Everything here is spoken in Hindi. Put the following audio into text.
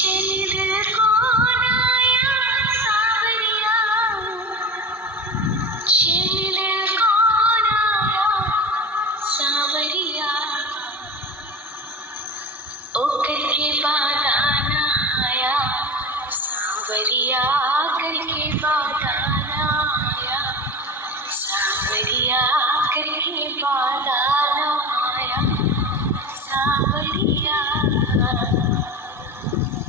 चली दिल को नाया सावरिया, चली दिल को नाया सावरिया, ओ करके बादाना आया सावरिया, करके बादाना आया सावरिया, करके बादाना